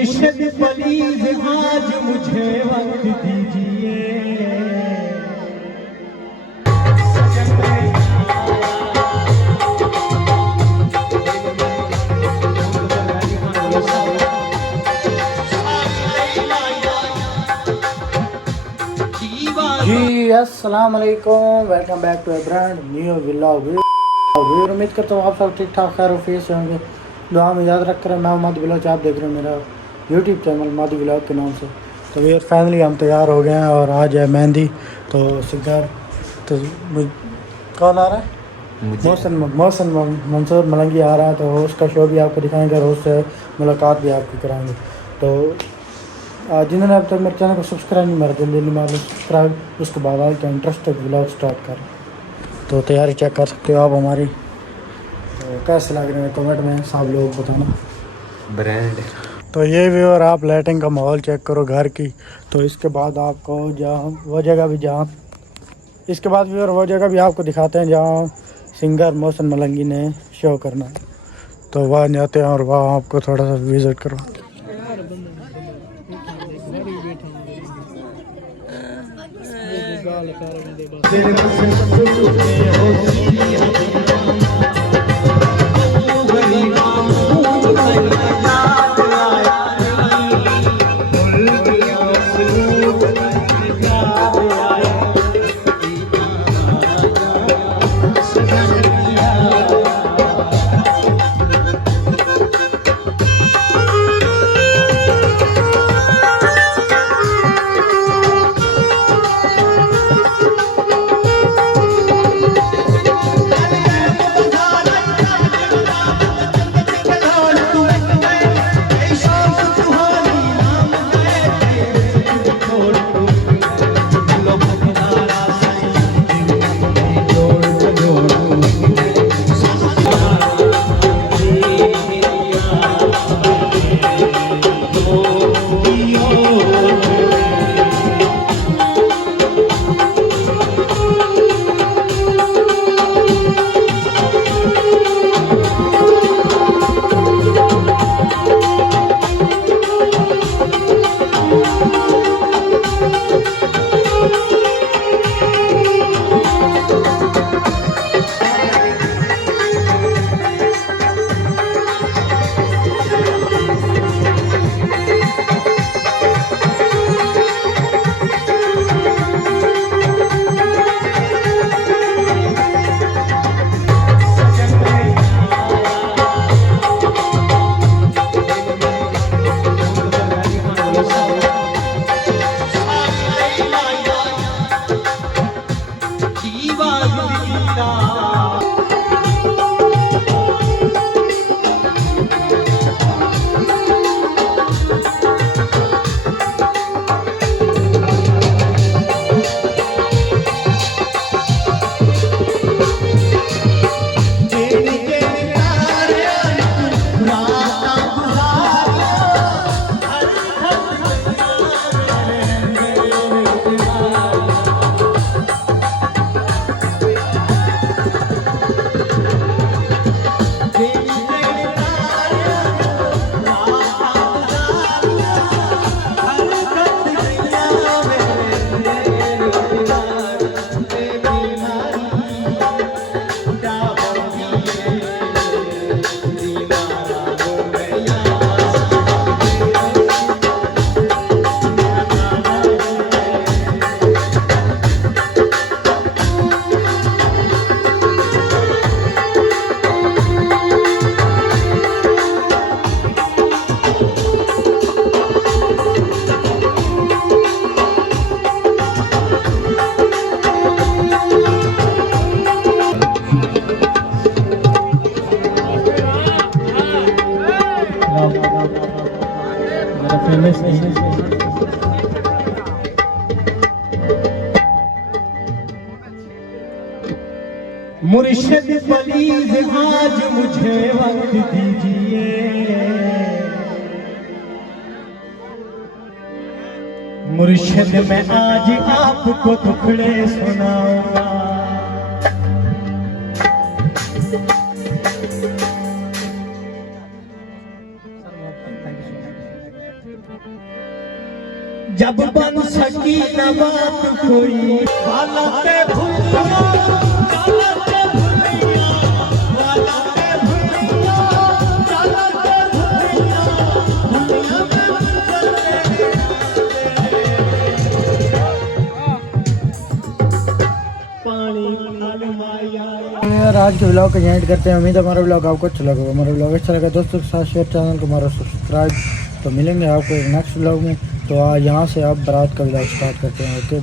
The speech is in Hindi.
मुर्शिद प्लीज आज मुझे वक्त दीजिए। जी अस्सलाम वालेकुम, welcome back to a brand new vlog. उम्मीद करता हूँ आप सब ठीक ठाक खैर फेस होंगे। दुआ में याद रख कर मैं मादी व्लॉग, आप देख रहे हैं मेरा यूट्यूब चैनल मादी व्लॉग के नाम से। तो यार फाइनली हम तैयार हो गए हैं और आज है मेहंदी। तो सिंगर तो कौन आ रहा है? मोहसिन मंसूर मलंगी आ रहा है। तो उसका शो भी आपको दिखाएंगे और उससे मुलाकात भी आपकी कराएंगे। तो जिन्होंने अब तक मेरे चैनल को सब्सक्राइब नहीं मारा जल्दी जल्दी मार लो सब्सक्राइब, उसके बाद आज का इंटरेस्टिंग व्लॉग स्टार्ट करें। तो तैयारी चेक कर सकते हो आप हमारी। तो कैसे लग रहे हैं कमेंट में सब लोग बताना। ब्रांड तो ये भी और आप लाइटिंग का माहौल चेक करो घर की। तो इसके बाद आपको जहाँ वो जगह भी जहाँ इसके बाद भी और वो जगह भी आपको दिखाते हैं जहाँ सिंगर मोहसिन मलंगी ने शो करना है। तो वहाँ जाते हैं और वहाँ आपको थोड़ा सा विज़िट करवाते हैं। मुर्शिद प्लीज आज मुझे वक्त दीजिए। मुर्शिद मैं आज आपको टुकड़े सुनाऊंगा। जब बन सकी न बात कोई वाला के भूलिया, वाला के भूलिया, वाला के भूलिया, वाला के भूलिया, दुनिया में पानी फल माया। यार आज के व्लॉग का एंड करते हैं। उम्मीद है हमारा व्लॉग आपको अच्छा लगा। हमारा व्लॉग अच्छा लगा दोस्तों के साथ शेयर, चैनल को हमारा सब्सक्राइब। तो मिलेंगे आपको नेक्स्ट व्लॉग में। तो यहाँ से आप बारात का व्लॉग स्टार्ट करते हैं। ओके।